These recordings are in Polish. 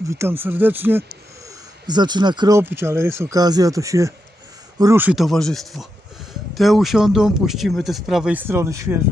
Witam serdecznie. Zaczyna kropić, ale jest okazja, to się ruszy towarzystwo. Te usiądą, puścimy te z prawej strony świeże.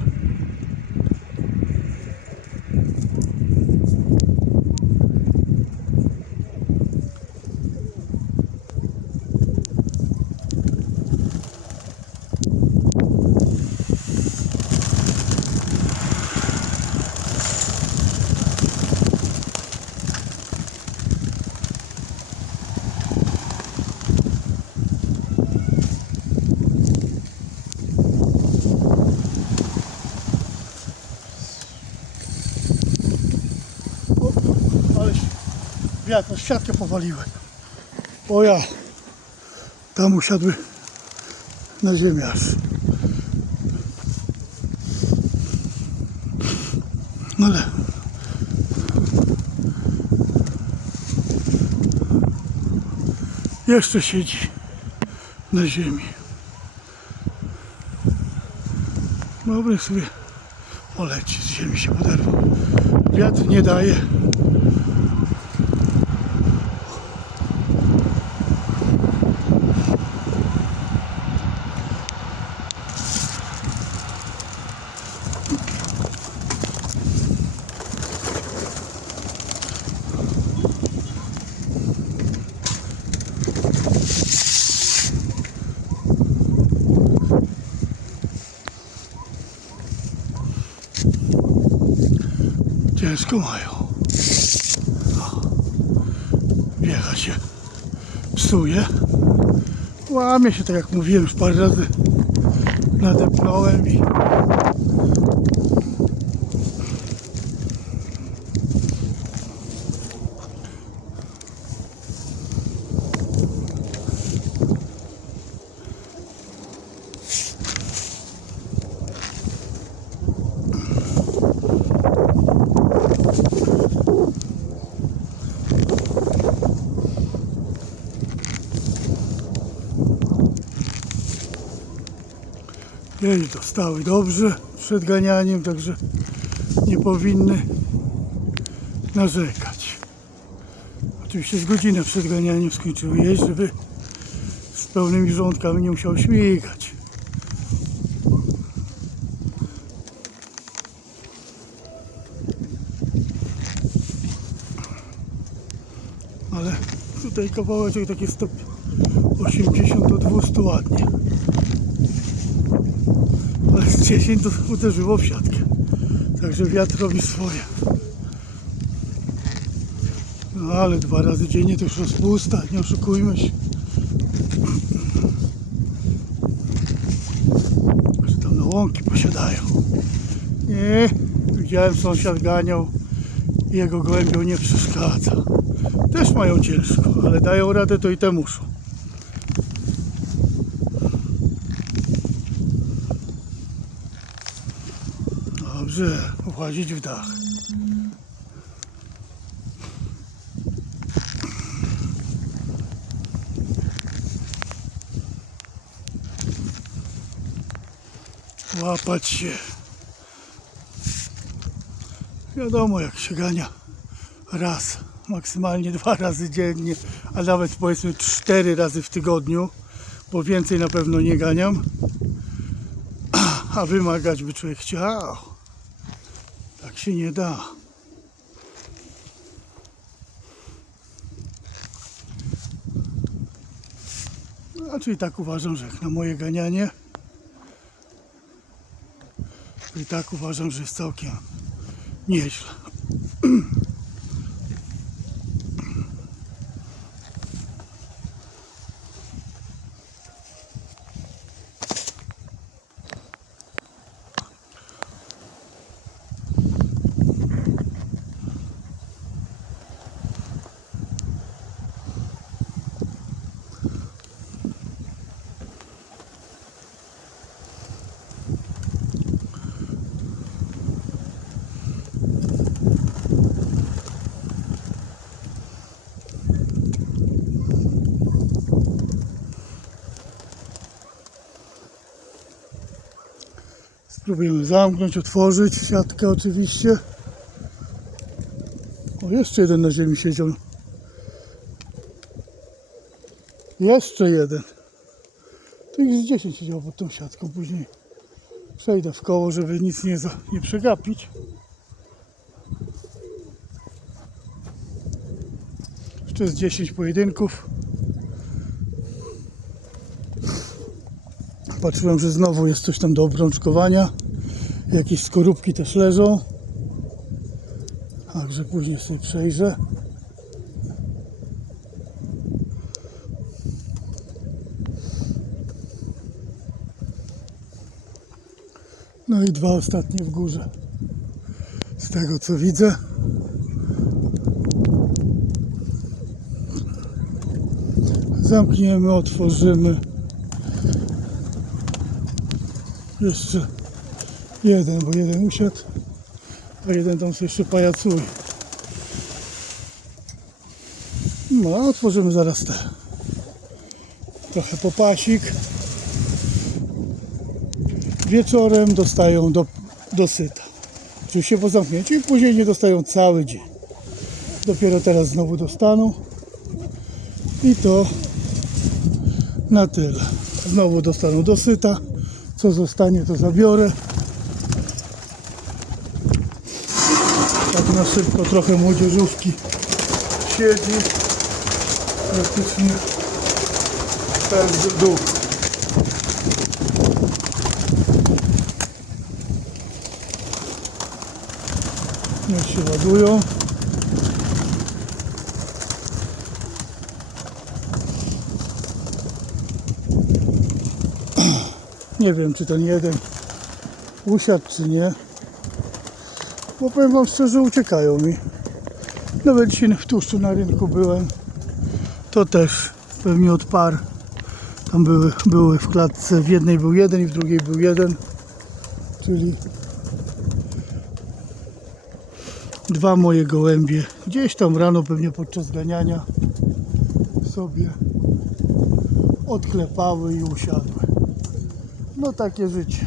O, ale się- wiatr, aż siatkę powaliły. O ja, tam usiadły na ziemię aż. No ale jeszcze siedzi na ziemi. Dobry sobie poleci, z ziemi się poderwał. Wiatr nie daje. Ciężko mają. Wiecha się psuje. Łamie się, tak jak mówiłem, już parę razy nadepnąłem i Jej dostały dobrze przed ganianiem, także nie powinny narzekać. Oczywiście z godzinę przed ganianiem skończyły jeść, żeby z pełnymi żołądkami nie musiał śmigać. Ale tutaj kawałeczek takie 180 do 200 ładnie. Z 10 to uderzyło w siatkę. Także wiatr robi swoje. No ale dwa razy dziennie to już rozpusta, nie oszukujmy się. Że tam na łąki posiadają. Nie, widziałem sąsiad ganiał jego gołębiom nie przeszkadza. Też mają ciężko, ale dają radę to i te muszą. Dobrze, włazić w dach. Łapać się. Wiadomo, jak się gania raz, maksymalnie dwa razy dziennie, a nawet powiedzmy cztery razy w tygodniu, bo więcej na pewno nie ganiam. A wymagać by człowiek chciał. Się nie da. Czyli tak uważam, że jak na moje ganianie, i tak uważam, że jest całkiem nieźle. Spróbujemy zamknąć, otworzyć siatkę oczywiście. O, jeszcze jeden na ziemi siedział. Jeszcze jeden. Tu ich z 10 siedział pod tą siatką. Później przejdę w koło, żeby nic nie, za, nie przegapić. Jeszcze z 10 pojedynków. Patrzyłem, że znowu jest coś tam do obrączkowania. Jakieś skorupki też leżą. Także później sobie przejrzę. No i dwa ostatnie w górze. Z tego co widzę. Zamkniemy, otworzymy. Jeszcze jeden, bo jeden usiadł, a jeden tam sobie jeszcze pajacuje. No, a otworzymy zaraz te. Trochę popasik. Wieczorem dostają do, do syta. Oczywiście po zamknięciu i później nie dostają cały dzień. Dopiero teraz znowu dostaną. I to na tyle. Znowu dostaną do syta. Co zostanie, to zabiorę. Tak na szybko trochę młodzieżówki siedzi. Praktycznie tak dół. Niech się ładują. Nie wiem, czy ten jeden usiadł, czy nie. Bo powiem Wam szczerze, uciekają mi. Nawet dzisiaj w tłuszczu na rynku byłem. To też pewnie od par. Tam były, były w klatce. W jednej był jeden i w drugiej był jeden. Czyli dwa moje gołębie. Gdzieś tam rano pewnie podczas ganiania sobie odklepały i usiadły. No takie życie.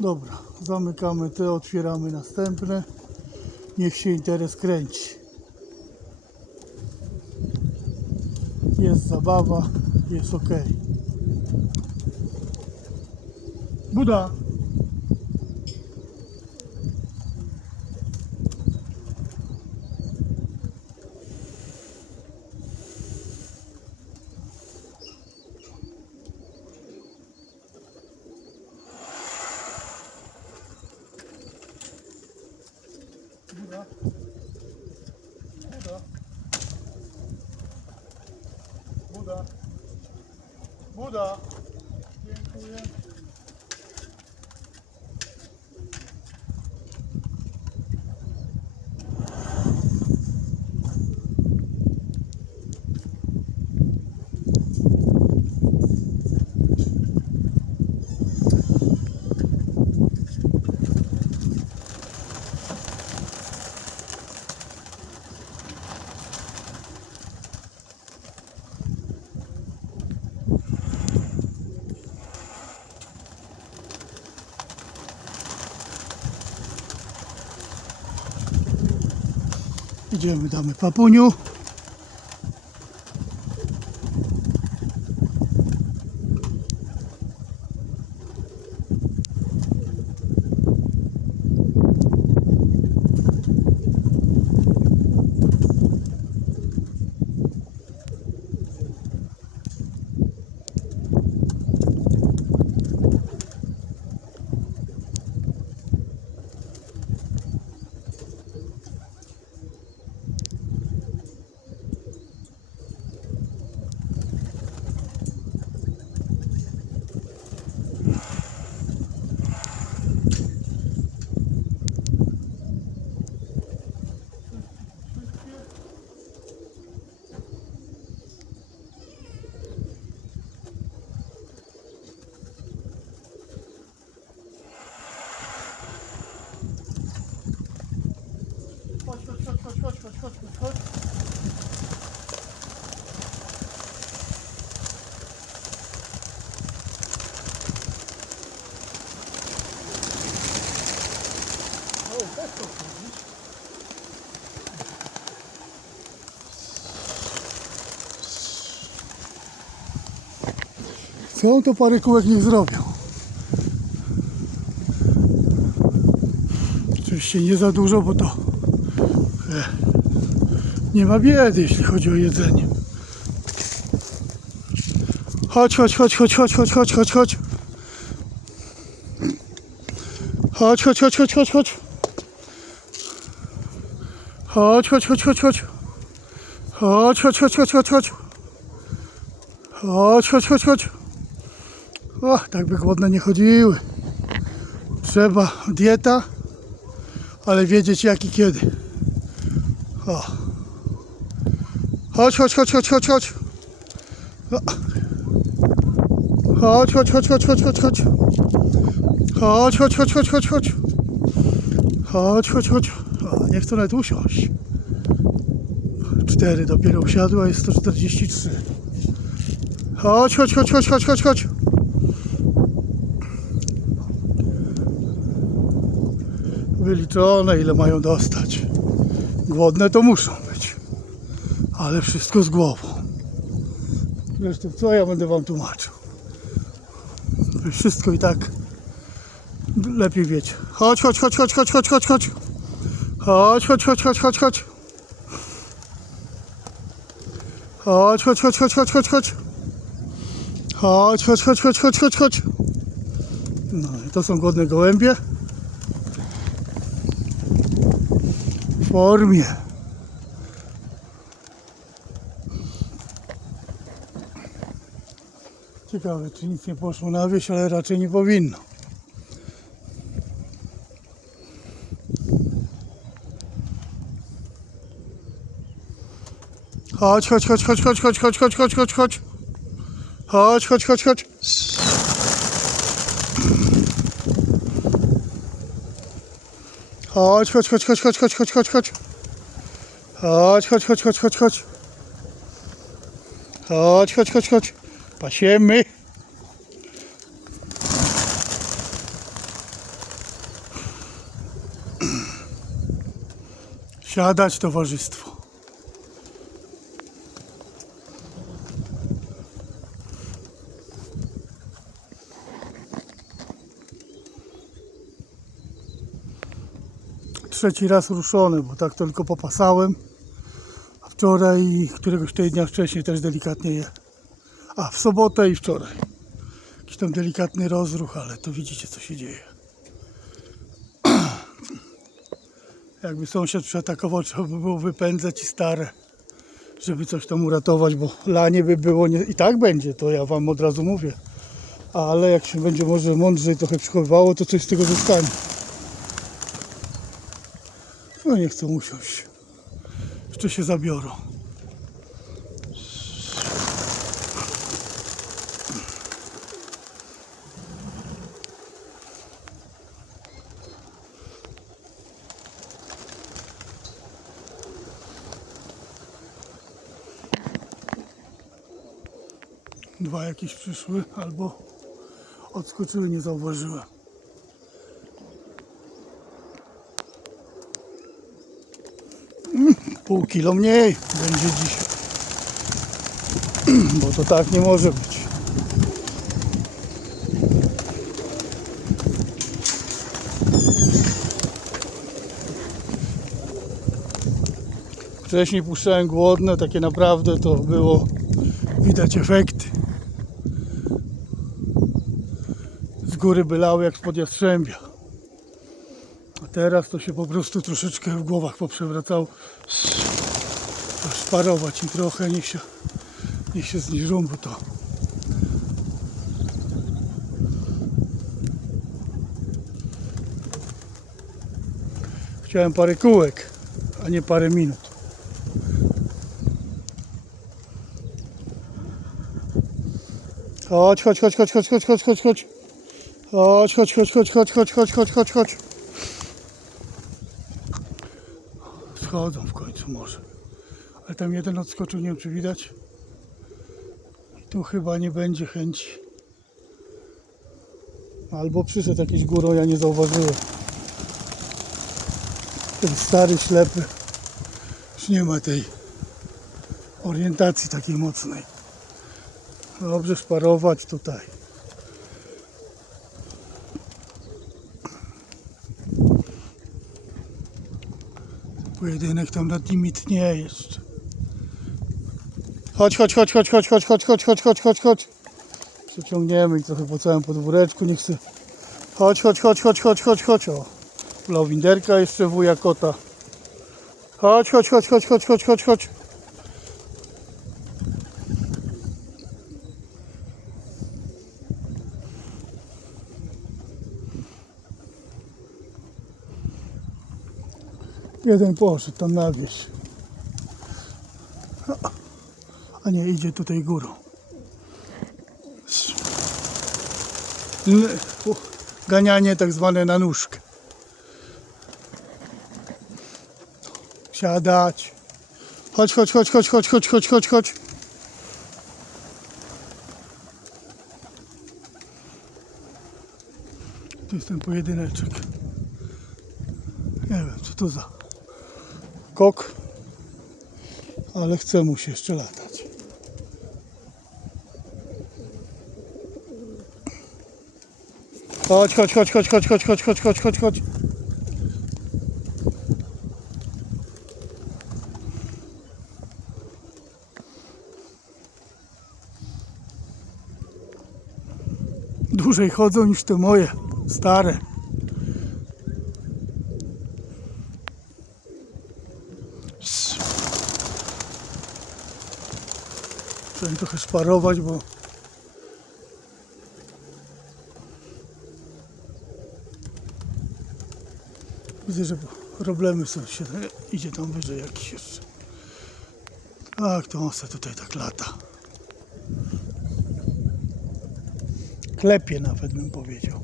Dobra, zamykamy te, otwieramy następne. Niech się interes kręci. Jest zabawa, jest ok. Buda. Buda. Buda. Buda. Dziękuję. Idziemy, damy papuniu. Chcą to parę kółek niech zrobią. Oczywiście nie za dużo, bo to nie ma biedy, jeśli chodzi o jedzenie. Chodź, chodź, chodź, chodź, chodź, chodź, chodź, chodź, chodź. Chodź, chodź, chodź, chodź, chodź, chodź. Chodź, chodź, chodź, chodź, chodź. Chodź, chodź, chodź, chodź, chodź, chodź. Chodź, chodź, chodź, chodź. O, tak by głodne nie chodziły. Trzeba dieta, ale wiedzieć jak i kiedy. O. Chodź, chodź, chodź, chodź, chodź, chodź. O. Chodź, chodź, chodź, chodź, chodź, chodź, chodź. Chodź, chodź, chodź, chodź, chodź, chodź. Chodź, chodź, chodź. Nie chcę nawet usiąść. Cztery dopiero usiadły, a jest 143. Chodź, chodź, chodź, chodź, chodź, chodź, chodź. Wyliczone, ile mają dostać. Głodne to muszą być. Ale wszystko z głową. Zresztą co ja będę wam tłumaczył? Wszystko i tak lepiej wiecie. Chodź, chodź, chodź, chodź, chodź, chodź, chodź, chodź. Chodź, chodź, chodź, chodź, chodź, chodź. Chodź, chodź, chodź, chodź, chodź, chodź, chodź. Chodź, chodź, chodź, chodź, chodź, chodź, chodź. No i to są głodne gołębie. W formie. Ciekawe, czy nic nie poszło na wieś, ale raczej nie powinno. Chodź, chodź, chodź, chodź, chodź, chodź, chodź, chodź, chodź, chodź, chodź. Chodź, chodź, chodź, chodź. Chodź, chodź, chodź, chodź, chodź, chodź, chodź, chodź, chodź. Chodź, chodź, chodź, chodź, chodź, chodź. Chodź, chodź, chodź, chodź. Pasiemy. Siadać towarzystwo. Trzeci raz ruszony, bo tak tylko popasałem. A wczoraj, któregoś tutaj dnia wcześniej też delikatnie je. A w sobotę i wczoraj. Jakiś tam delikatny rozruch, ale to widzicie co się dzieje. Jakby sąsiad przyatakował, trzeba by było wypędzać i stare, żeby coś tam uratować, bo lanie by było nie... i tak będzie, to ja wam od razu mówię. Ale jak się będzie może mądrzej trochę przychowywało, to coś z tego zostanie. No nie chcą usiąść. Jeszcze się zabiorą. Dwa jakieś przyszły albo odskoczyły, nie zauważyłem. Pół kilo mniej będzie dzisiaj. Bo to tak nie może być. Wcześniej puszczałem głodne, takie naprawdę to było widać efekty. Z góry bylały jak spod jastrzębia. A teraz to się po prostu troszeczkę w głowach poprzewracało. Szparować im trochę, niech się, niech się zniżą, bo to Chciałem parę kółek, a nie parę minut. Chodź, chodź, chodź, chodź, chodź, chodź, chodź, chodź, chodź. Chodź, chodź, chodź, chodź, chodź, chodź, chodź, chodź, chodź, chodź. Schodzą w końcu może. Ale tam jeden odskoczył, nie wiem czy widać. I tu chyba nie będzie chęci. Albo przyszedł jakiś górą, ja nie zauważyłem. Ten stary, ślepy. Już nie ma tej orientacji takiej mocnej. Dobrze szparować tutaj. Pojedynek tam nad nimi tnie jeszcze. Chodź, chodź, chodź, chodź, chodź, chodź, chodź, chodź, chodź, chodź, chodź, chodź. Przeciągniemy ich trochę po całym podwóreczku, niech se... Chodź, chodź, chodź, chodź, chodź, chodź, chodź, o. Lawinderka jeszcze wuja kota. Chodź, chodź, chodź, chodź, chodź, chodź, chodź, chodź. Jeden poszedł tam na wieś. A nie, idzie tutaj górą. Ganianie tak zwane na nóżkę. Siadać. Chodź, chodź, chodź, chodź, chodź, chodź, chodź, chodź, chodź. Tu jest ten pojedyneczek. Nie wiem, co to za kok, ale chce mu się jeszcze latać. Chodź, chodź, chodź, chodź, chodź, chodź, chodź, chodź, chodź, chodź, chodź. Dłużej chodzą niż te moje, stare. Im trochę szparować, bo widzę, że problemy są się. Idzie tam wyżej jakiś jeszcze. Tak, to on tutaj tak lata. Klepie nawet bym powiedział.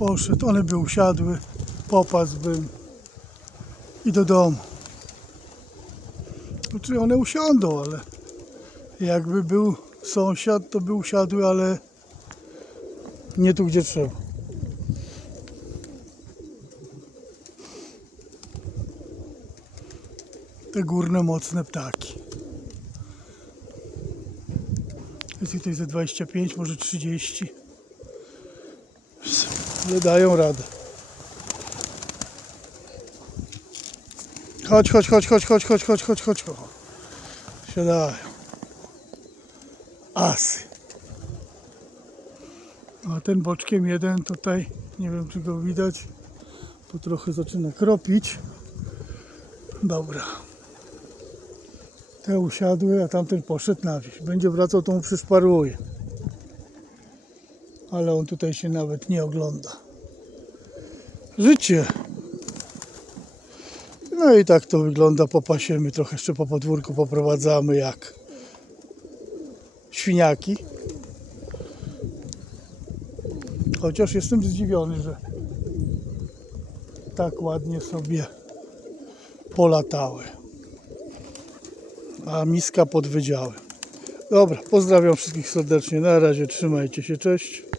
Poszedł, one by usiadły, popasłbym i do domu. Znaczy one usiądą, ale jakby był sąsiad, to by usiadły, ale nie tu, gdzie trzeba. Te górne, mocne ptaki. Jest ich tutaj ze 25, może 30. Ale dają radę. Chodź, chodź, chodź, chodź, chodź, chodź, chodź, chodź, chodź. Siadają. Asy. A ten boczkiem jeden tutaj, nie wiem czy go widać, tu trochę zaczyna kropić. Dobra. Te usiadły, a tamten poszedł na wieś. Będzie wracał, to mu przyszparuje. Ale on tutaj się nawet nie ogląda. Życie. No i tak to wygląda. Popasiemy trochę jeszcze po podwórku, poprowadzamy jak świniaki. Chociaż jestem zdziwiony, że tak ładnie sobie polatały. A miska pod wydziałem. Dobra, pozdrawiam wszystkich serdecznie. Na razie, trzymajcie się, cześć.